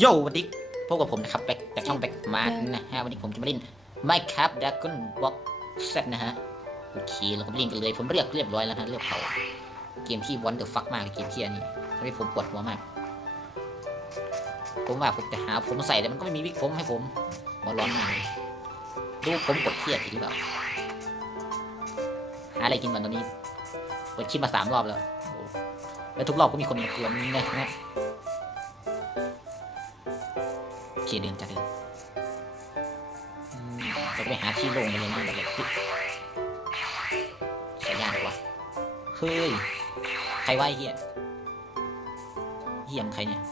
โยวันนี้พบกับผมนะครับแบ็คจากช่องแบ็คมานะฮะวันนี้ผมจะมาเล่นไม่ครับดักกอนบ็อกเซตนะฮะโอเคเราก็ไปเล่นกันเลยผมเรียกเรียบร้อยแล้วนะเรียกเขาเกมที่วันเดอร์ฟักมากเลยเกมที่อันนี้ทำให้ผมปวดหัวมาก ผมว่าผมจะหาผมใส่แต่มันก็ไม่มีวิกผมให้ผมหัวร้อนมากเลยดูผมกดเครียดอีกหรือเปล่าหาอะไรกินก่อนตอนนี้เปิดคลิปมาสามรอบแล้วโอ้โหแล้วทุกรอบก็มีคนมากวนนี่นะ เคเดินจะเดินอืมเราก็ไปหาที่โล่งกันเลยนะแบบแบบใช้ยากเลยวะเฮ้ย ใครว่าไอ้เฮียเฮียมงใครเนี่ย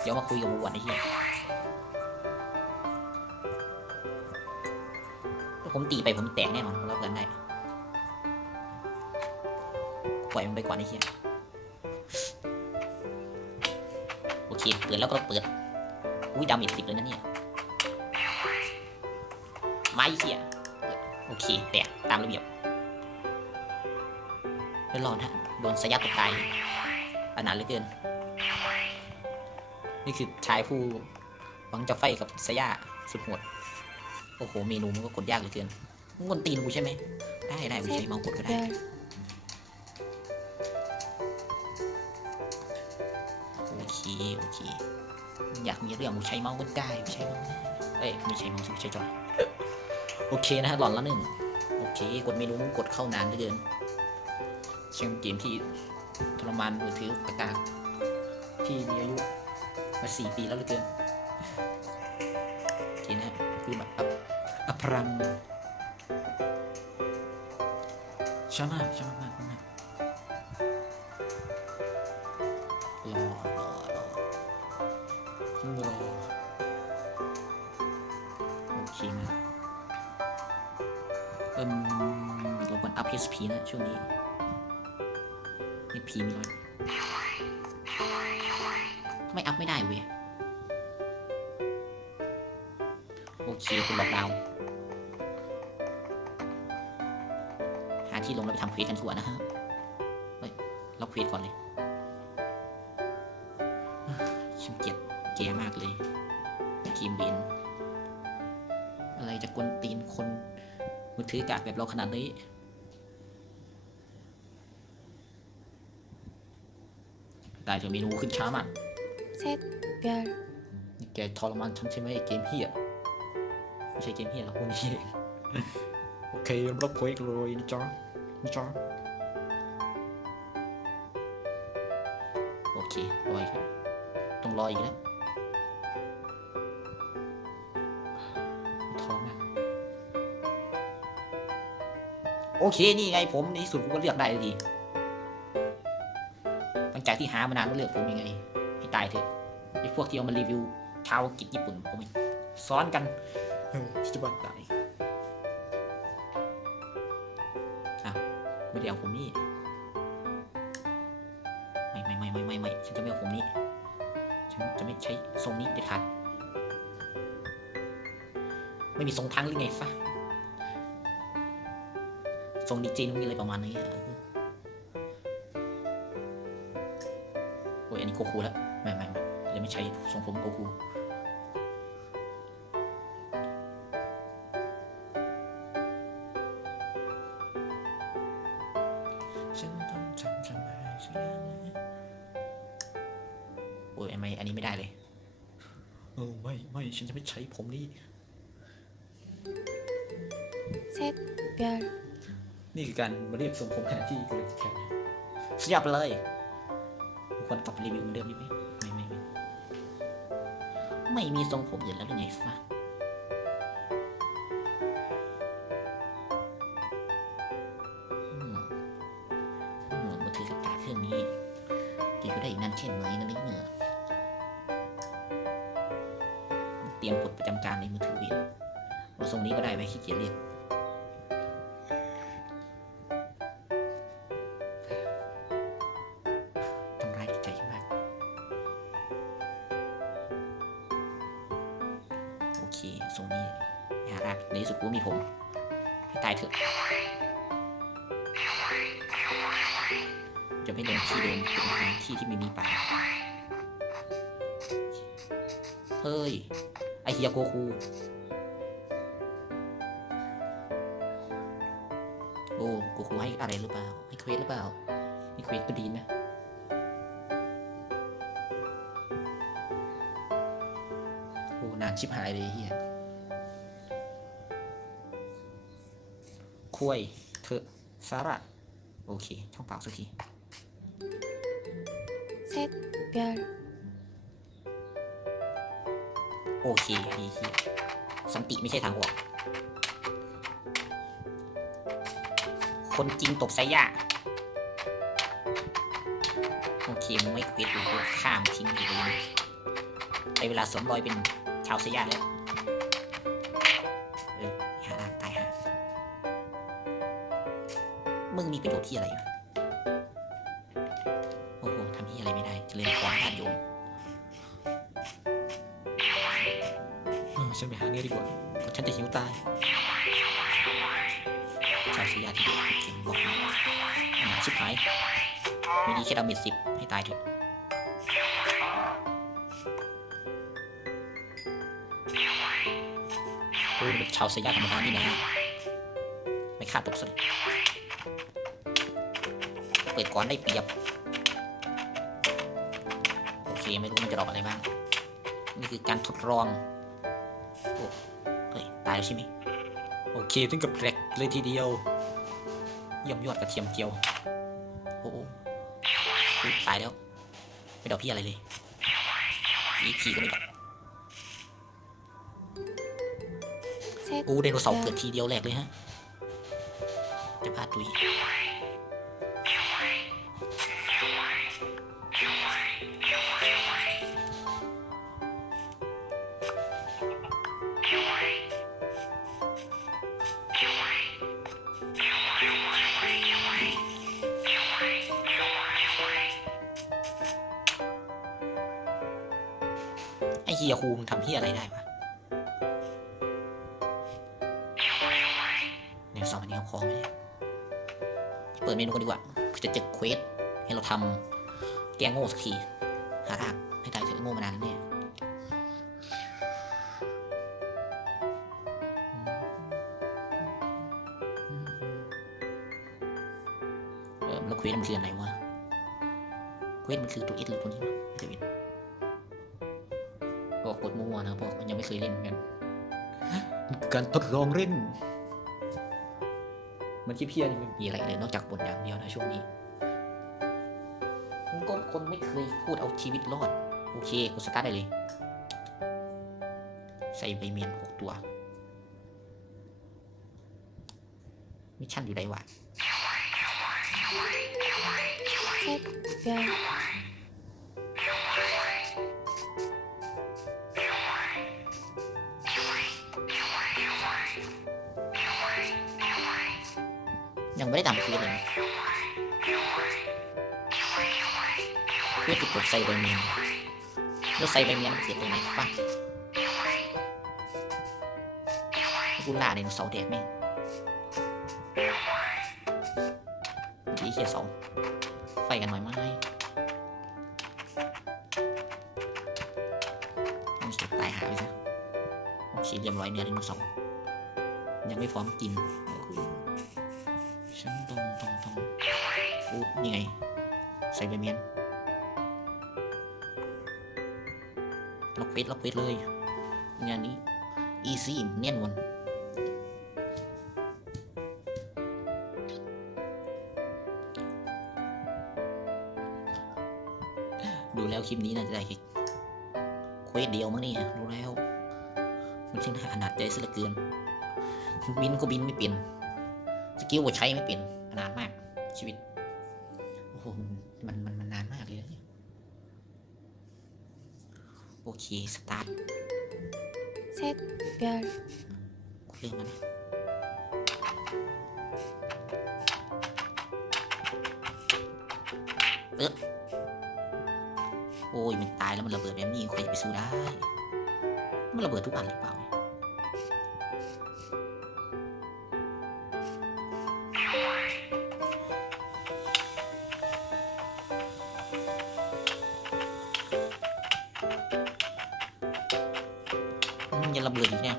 เดี๋ยวมาคุยกับวัวไอ้เฮียถ้าผมตีไปผมแตกแน่นอนผมรับกันได้ปล่อยมันไปก่อนไอ้เฮีย เคเปิดแล้วก็เปิด อุ้ยดาเมจสิบเลยนะเนี่ย ไม้เสียโอเค แตกตามระเบียบไม่รอดฮะโดนสยับตายอนาถเหลือเกิน นี่คือชายผู้หวังจะไฟกับสยาสุดโหดโอ้โห เมนูมันก็กดยากเหลือเกินมึงกดตีนกูใช่ไหม ได้ได้กูใช้เมาส์กดก็ได้ โอเคโอเค อยากมีเรื่องกูใช้เมาส์ก็ได้ใช้เมาส์เอ้ยไม่ใช้เมาส์ใช้จอยโอเคนะฮะหลอนละหนึ่งโอเค กดเมนูกดเข้านานเหลือเกินเช่างเกมที่ทรมานมือถือกากๆที่มีอายุมาสี่ปีแล้วเหลือเกินโอเคนะฮะคือแบบอัพอัพพรังชอบมากชอบมากมาก ควรอัพ HP นะช่วงนี้ HP มีน้อยไม่อัพไม่ได้เว้ยโอเคคุณล็อกดาหาที่ลงแล้วไปทำเควสกันทั่วนะฮะเฮ้ยล็อกเควสก่อนเลยฉันเกลียดแกมากเลยทีมเบนอะไรจะกวนตีนคนมือถือกากแบบเราขนาดนี้ ได้จะเมนูขึ้นช้ามาก셋별นี่แกทรมานฉันใช่ไหมไอ้เกมเฮียไม่ใช่เกมเฮียหรอกพวกนี้เองโอเครับเควกเลยนะจ๊ะนะจ๊ะโอเครออีกแล้วต้องรออีกแล้วท้องอะโอเค นี่ไงผมในที่สุดผมก็เลือกได้เลยดีหลัง จากที่หามานานก็เลือกผมยังไงให้ตายเถอะไอ้พวกที่เอามารีวิวชาวกิจญี่ปุ่นผมซ้อนกันเออที่จะบ้าตายอะไม่ได้เอาผมนี่ไม่ไม่ไม่ไม่ไม่ไม่ฉันจะไม่เอาผมนี่ฉันจะไม่ใช้ทรงนี้เด็ดขาดไม่มีทรงทั้งหรือไงฟะทรงดีเจนุ้ยอะไรประมาณนี้ อะเออโอ้ยอันนี้โกคูแล้วไม่ไม่ไม่จะไม่ใช้ทรงผมโกคูฉันต้องจำจำอะไรสักอย่างนะโอ้ยไม่อันนี้ไม่ได้เลยเออไม่ไม่ฉันจะไม่ใช้ผมนี่ 셋별 นี่คือการมาเรียกทรงผมขณะที่กำลังจะแข่งสุดยอดไปเลย ควรกลับรีวิวเหมือนเดิมดีไหมไม่ไม่ไม่ไม่มีทรงผมอื่นแล้วหรือไงฟะอืมอืมมือถือกับตาเครื่องนี้จะอยู่ได้อีกนานแค่นไหมนนะนี่เหงื่อเตรียมปลดประจำการในมือถือเวียนว่าทรงนี้ก็ได้ไว้ขี้เกียจเรียก โกคูโอ้โกคูให้อะไรหรือเปล่า ให้เควสหรือเปล่าให้เควสก็ดีนะโอ้นานชิบหายเลยเฮียคุยเถอะสาระโอเค ช่องเปล่าสักที셋별โอเค ไอ้เฮียสันติไม่ใช่ทางออก คนจริงตบไซย่าโอเคมึงไม่เควสอยู่กูข้ามทิ้งอยู่เลยไอเวลาสวมรอยเป็นชาวไซย่าแล้วเออหาตายหามึงมีประโยชน์ที่อะไรวะ ฉันไปหาเนื้อดีกว่าฉันจะหิวตายชาวสยาที่เด็กเก่งบอกมาหาชิบหายม่ดีแค่ดาเมจสิบให้ตายเถอะโอ้ชาวสยามธรรมดานี่นะไม่ฆ่าตกสักเปิดก่อนได้เปรียบ โอเค ไม่รู้มันจะดอกอะไรบ้าง นี่คือการทดลองายแล้วใช่ไหมโอเคถึงกับแกรกเลยทีเดียวเยี่ยมยอดกระเทียมเจียว โอ้โหอุ๊ยตายแล้ว ไม่ดอกพี่อะไรเลยอีพีก็ไม่ดอก셋โอ้ไดโนเสาร์เกิดทีเดียวแรกเลยฮะจะพลาดตุย ดเมนูกันดีกว่าเพื่อจะเจอเควสให้เราทำแกงโง่สักที หาทางให้ได้เถอโง่มานานแล้วเนี่ยเออแล้วเควสมันคืออะไรวะเควสมันคือตัวเอสหรือตัวนี้วะไม่ใช่เวทบอกกดมั่วนะบอกมันยังไม่เคยเล่นเหมือนกัน การทดลองเล่น มันขี้เพี้ยนี่ไม่มีอะไรเลยนอกจากบ่นอย่างเดียวนะช่วงนี้มันก็คนไม่เคยพูดเอาชีวิตรอด โอเคกูสตาร์ทได้เลย ใส่ใบเมียนหกตัว มิชชั่นอยู่ไหนวะ셋별ยั ยังไม่ได้ทำคืนเลยนะเพื่อติดกดใส่ใบอร์เมียนแล้วใส่ใบเมียนมันเสียตรงไหนปะกูหน้าในเสาร์แดกแม่งดีเขียเสาไฟกันหน่อยไหมต้องสุดตายหาไปซะโอเคเรียบร้อยเนื้อไดโนเสาร์ยังไม่พร้อมกินโอ้โหฉัน นี่ไง ใส่ใบเมียนล็อกปิดล็อกปิดเลย งานนี้อีซี่เนียนวันดูแล้วคลิปนี้น่าจะได้แค่เควสเดียวมั้งเนี่ยดูแล้ว มันช่างน่าอนาจใจซะเหลือเกิน บินก็บินไม่เป็นสกิลก็ใช้ไม่เป็นนานมากชีวิต เคสตาร์ท셋별เรื่องมันนะเออโอ้ยมันตายแล้วมันระเบิดแบบนี้ใครจะไปสู้ได้ มันระเบิดทุกอันหรือเปล่า ระเบิดอีกเนี่ย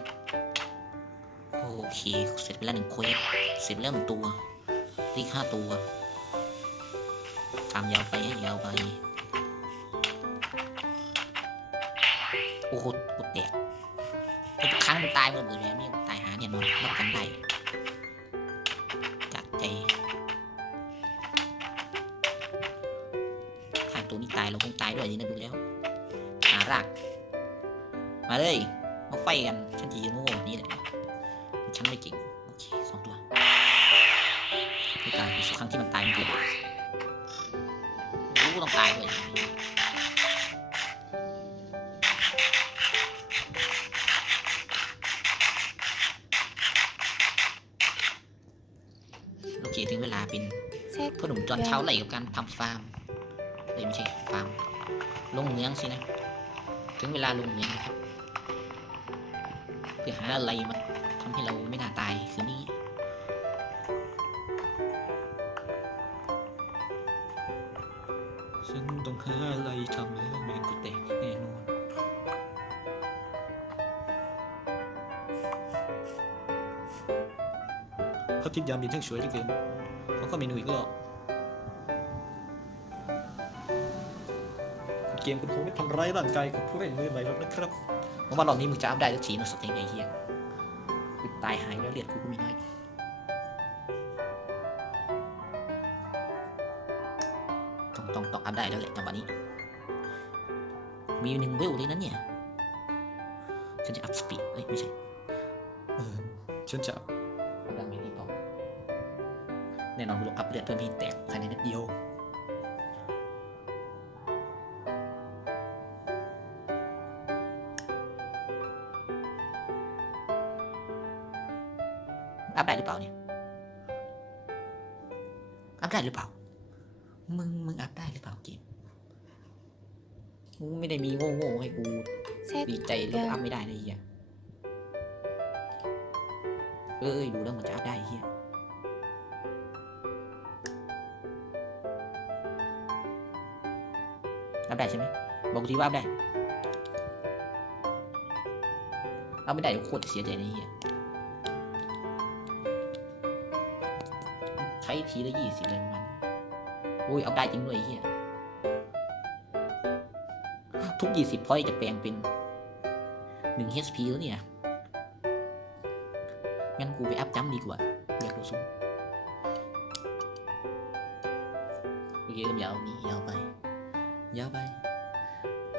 โอเค เสร็จไปแล้วหนึ่งเควสเสร็จไปแล้วหนึ่งตัวตีห้าตัวตามยาวไปยาวไป โอ้โหกดแตกทุกครั้งมันตายหมดเลยแล้วนี่ตายหาเนี่ยนอนรับกันได้ ฉันไม่เก่งโอเคสองตัวไม่ตายทุกครั้งที่มันตายมันเกิดรู้ต้องตายด้วยโอเคถึงเวลาเป็น 셋, พ่อหนุ่มจอนเช้าไหลกับการทำฟาร์มเลยไม่ใช่ฟาร์มลงเมืองสินะ ถึงเวลาลงเมืองนะครับเพื่อหาอะไรมา ทำให้เราไม่น่าตายคืนนี้ฉันต้องหาอะไรทำแล้วแมนกูแตกแน่นอนพระอาทิตย์ยามเย็นช่างสวยเหลือเกินเขาก็เมนูอีกรอบเกมคุณคงไม่ทำร้ายร่างกายกับผู้เล่นมือใหม่หรอกนะครับผมว่ารอบนี้มึงจะอัพได้สักทีนะสเต็งไอ้เหี้ย ตายหายแล้วเลือดกูก็มีน้อย อัพได้หรือเปล่าเนี่ยอัพได้หรือเปล่า มึง มึงอัพได้หรือเปล่าเกมกูไม่ได้มีโง่โง่ๆให้กู 셋, ดีใจแล้วก็อัพไม่ได้นะไอ้เฮียเอ้ย ดูแล้วมันจะอัพได้ไอ้เฮียอัพได้ใช่ไหมบอกกูทีว่าอัพได้ อัพไม่ได้เดี๋ยวโคตรจะเสียใจนะไอ้เฮีย ทีละยี่สิบเลยมันโอ้ยเอัพได้จริงด้วยไอ้เฮียทุกยี่สิบพอยจะแปลงเป็นหนึ่ง HP แล้วเนี่ย งั้นกูไปอัพจัมดีกว่า อยากรู้สูงโอเคกันยาวนี้ยาวไป ยาวไป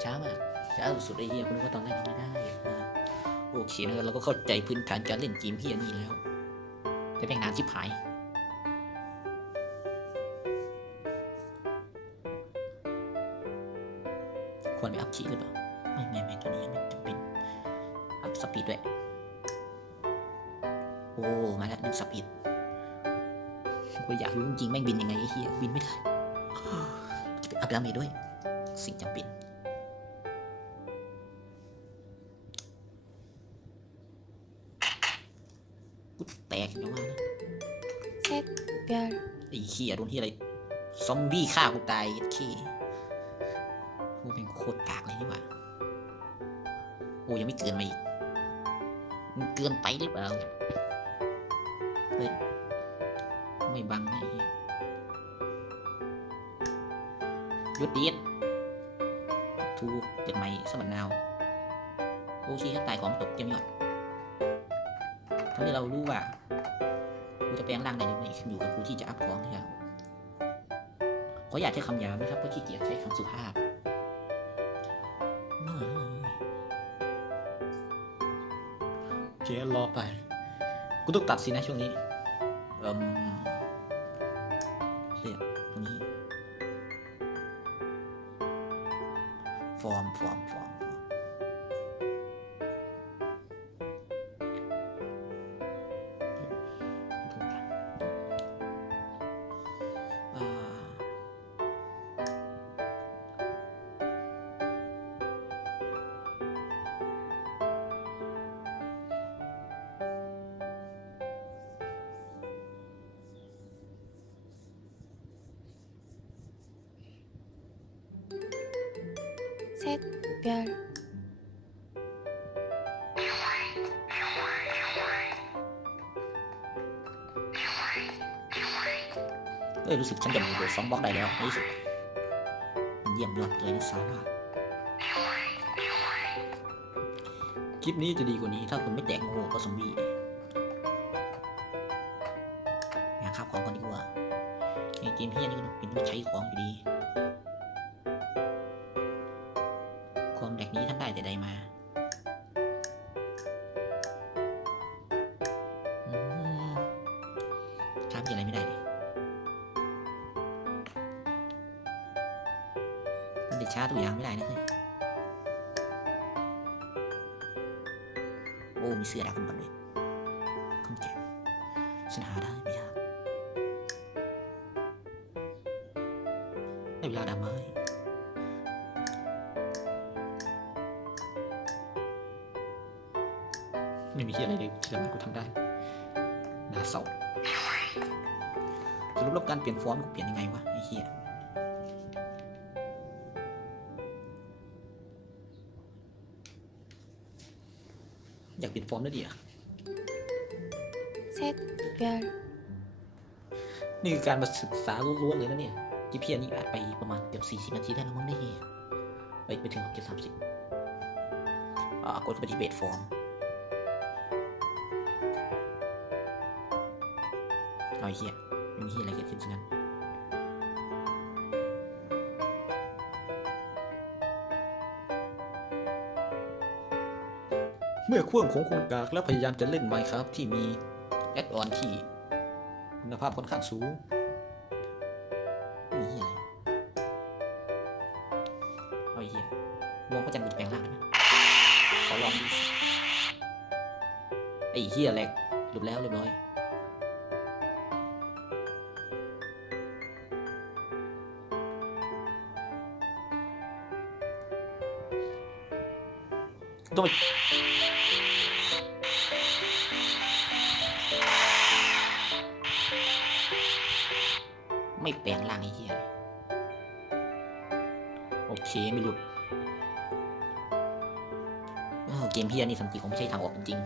ช้ามากช้าสุดๆไอ้เหี้ยคุณว่าตอนแรกทำไม่ได้โอเคนะเราก็เข้าใจพื้นฐานการเล่นเกมเฮียนี่แล้ว แต่เป็นงานชิบหาย ควรไปอัพคีย์หรือเปล่า ไม่ไม่ไม่ตอนนี้ยังไม่จำเป็น อัพสปีดด้วย โอ้ มาแล้วหนึ่งสปีดกูอยากรู้จริงๆแม่งบินยังไงไอ้เหี้ยบินไม่ได้จะไปอัพดาเมจด้วย สิ่งจำเป็นกูแตกอย่างว่านะ 셋, 별, ไอ้เหี้ยโดนที่อะไร ซอมบี้ฆ่ากูตายยัดขี้กูเป็นโค ตรกากเลยนี่หว่าโอ้ยังไม่เกินมาอีกมันเกินไปหรือเปล่าเฮ้ยไม่บังไอ้เหี้ยหยุดดีดถูเกิดใหม่สมัครนาวโอชีถ้าตายของตกเตรียมยอดทำให้เรารู้ว่ากูจะแปลงร่างได้หรือไม่ขึ้นอยู่กับกูที่จะอัพของนะครับขออยากใช้คำหยาบนะครับเพราะขี้เกียจใช้คำสุภาพ เจ๊รอไป กูต้องตัดสินะช่วงนี้ เอ่มเรียกตรงนี้ ฟอร์ม ฟอร์ม ฟอร์ม เอ้ยรู้สึกฉันจะโดดสองบล็อกได้แล้วในที่สุดมันเยี่ยมยอดเลยนะซาร่าคลิปนี้จะดีกว่านี้ถ้าคุณไม่แตกโง่ก็สมบีนะครับของก่อนดีกว่าในเกมเฮียนี่ก็เป็นต้องใช้ของอยู่ดีความแดกนี้ท่านได้แต่ใดมา ได้เวลาดำไม้ไม่มีที่อะไรเลยที่สามารถกูทำได้น่าเศร้าสรุปแล้วการเปลี่ยนฟอร์มกูเปลี่ยนยังไงวะไอ้เหี้ยอยากเปลี่ยนฟอร์มแล้วดิอะ셋별 นี่คือการมาศึกษาล้วนๆเลยนะเนี่ย ที่พี่อันนี้อัดไปประมาณเกือบสี่สิบนาทีได้แล้วมั้งได้ไปไปถึงเกือบสามสิบอ่ากดไปที่เบสฟอร์มเอาไอ้เหี้ยไม่มีเหี้ยอะไรเกิดขึ้นซะงั้นเมื่อควงของคนกากและพยายามจะเล่นไมครับที่มีแอดออนที่คุณภาพค่อนข้างสูง ไอ้เหี้ยแหลกหลุดแล้วเรียบร้อยต้องไปไม่แปลงร่างไอ้เหี้ยโอเคไม่หลุดอ้าวเกมเฮียนี่สันติคงไม่ใช่ทางออกจริง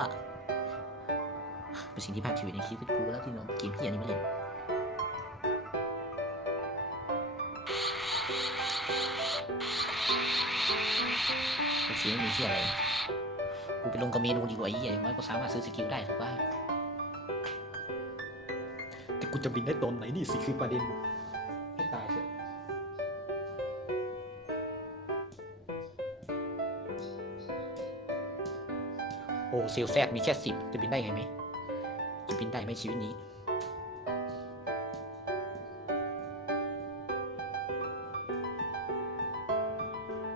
อะซะเป็นสิ่งที่ภาคชีวิตในชีวิตกูแล้วที่น้องเกมเฮียนี่ไม่เล่นโอเคไม่มีเชื่ออะไรกูไปลงกับเมนูดีกว่าอ้เหี้ยอย่างน้อยก็สามารถซื้อสกิลได้ถูกป่ะแต่กูจะบินได้ตอนไหนนี่สิคือประเด็น เซลแซดมีแค่สิบจะบินได้ไงไหมจะบินได้ไหมชีวิตนี้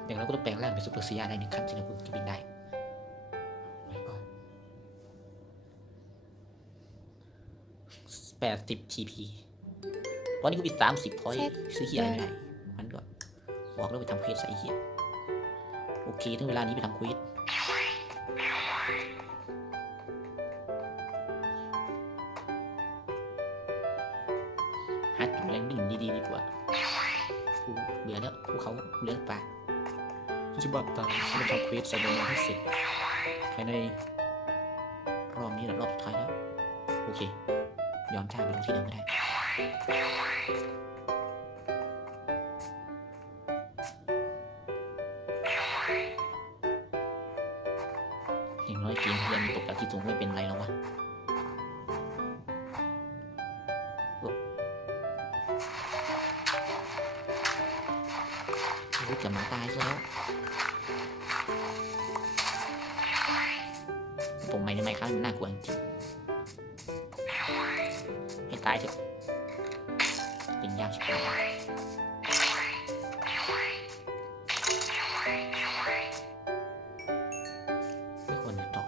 อย่างเราก็ต้องแปลงร่างเป็นซูเปอร์ซียาได้หนึ่งครั้งถึงจะบินได้ไม่ก่อนแปดสิบทีพีตอนนี้กูมีสามสิบพอยซื้อเฮียอะไรไม่ได้มันก็บอกแล้วไปทำเควสใส่เฮียโอเค ถึงเวลานี้ไปทำเควส วสใส่เบอร์ให้เสร็จภายในรอบนี้แหละรอบสุดท้ายแล้ว โอเค ยอมจ่ายไปลงที่เดิมก็ได้อย่างน้อยเกมเรียนตกจากที่สูงไม่เป็นไรแล้ววะโอ้โหเกือบหมาตายซะแล้ว ผมใหม่ในไมค์ครั้งน่ากลัวจริงให้ตายเถอะเป็นยากชิบหาไม่ควรจะต่อ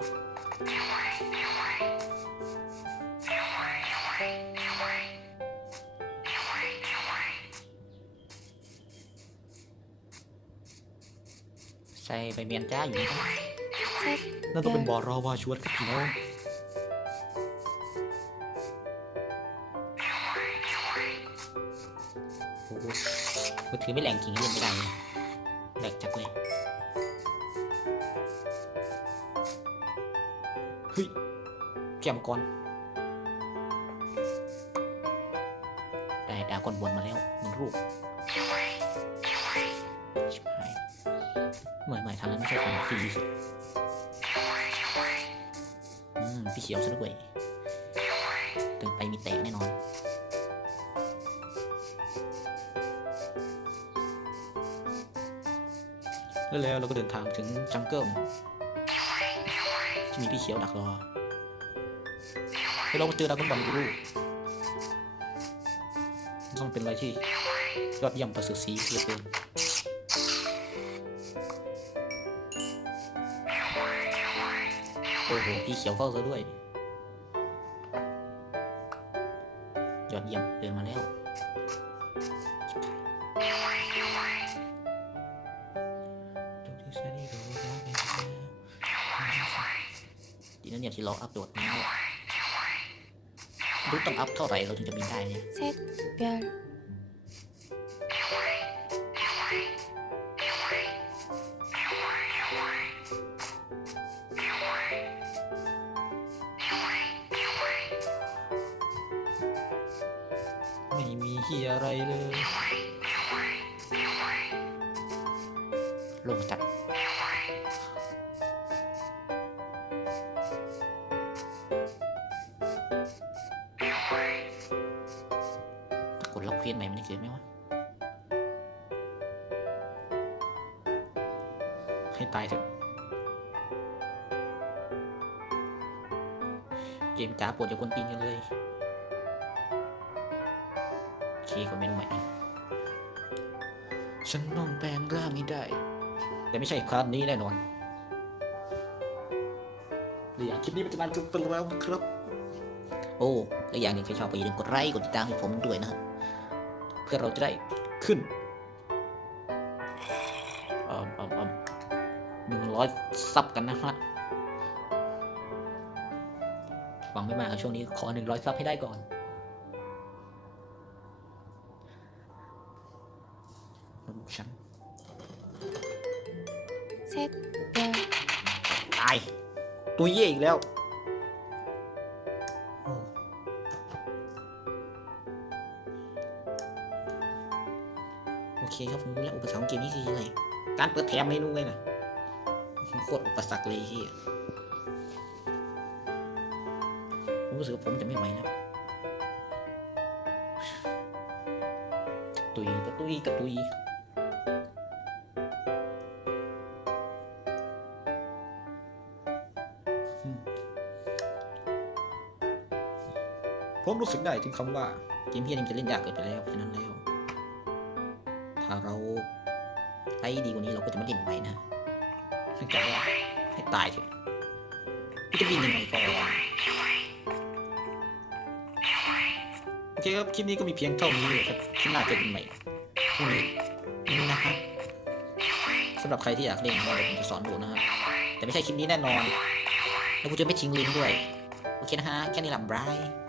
ใส่ใบเมียนจ้าอยู่นี่ นั่นต้องเป็นบ่อรอวาชวดครับพี่น้องโอ้โหมือถือไม่แรงจริงเล่นไม่ได้เลยแหลกจักเลยเฮ้ยเกี่ยมก่อนได้ดาวก้อนบนมาแล้วหนึ่งรูปชิบหายเหมือนใหม่ทางนั้นไม่ใช่ของจริง เขียวซะด้วยเดินไปมีแตกแน่นอนแล้วแล้วเราก็เดินทางถึงจังเกิลที่มีพี่เขียวดักรอแล้วเราก็เจอดราก้อนบอลอีกลูกต้องเป็นอะไรที่ยอดเยี่ยมประเสริฐศรีเหลือเกิน โอ้โหพี่เขียวเข้าซะด้วย ยอดเยี่ยมเดินมาแล้วดูที่นี่ดูร้องไงดีนะเนี่ยที่เราอัพโหลดมาแล้วรู้ต้องอัพเท่าไหร่เราถึงจะบินได้เนี่ย, ไม่มีเฮียอะไรเลยโลงจัดถ้ากดล็อกเพียนใหม่มันจะเกิดไหมวะ ให้ตายเถอะ เกมจ๋าปวดจะกวนตีนกันเลย โอเคคอมเมนต์ใหม่ ฉันต้องแปลงร่างนี้ได้ แต่ไม่ใช่คราวนี้แน่นอนหรืออยากคลิปนี้มันจะมาจบไปแล้วครับ โอ้และอย่างหนึ่งที่ชอบไปอย่าลืมกดไลค์กดติดตามให้ผมด้วยนะครับเพื่อเราจะได้ขึ้นเอ่อเอ่อเอ่อหนึ่งร้อยซับกันนะฮะหวังไม่มากครับช่วงนี้ขอหนึ่งร้อยซับให้ได้ก่อน ลูกฉัน 셋, 별, ตายตัวเย่อีกแล้วโอ้โอเคครับผมรู้แล้วอุปสรรคของเกมนี้คืออะไร การเปิดแถมเมนูเลยนะโคตรอุปสรรคเลยที่ผมรู้สึกว่าผมจะไม่ไหวแล้วตุยกระตุยกระตุย รู้สึกได้ถึงคำว่าเกมเพียนี้มันจะเล่นยากเกินไปแล้วเพราะฉะนั้นแล้ว ถ้าเราไล่ดีกว่านี้เราก็จะไม่เล่นไปนะเนื่องจากว่าให้ตายเถอะจะบินยังไงก่อนโอเคครับ คลิปนี้ก็มีเพียงเท่านี้เลยครับคลิปหน้าเจอกันใหม่พรุ่งนี้นะครับสำหรับใครที่อยากเล่นนะเดี๋ยวผมจะสอนดูนะครับแต่ไม่ใช่คลิปนี้แน่นอน แล้วกูจะไม่ทิ้งลิงก์ด้วย โอเคนะฮะ แค่นี้ละบาย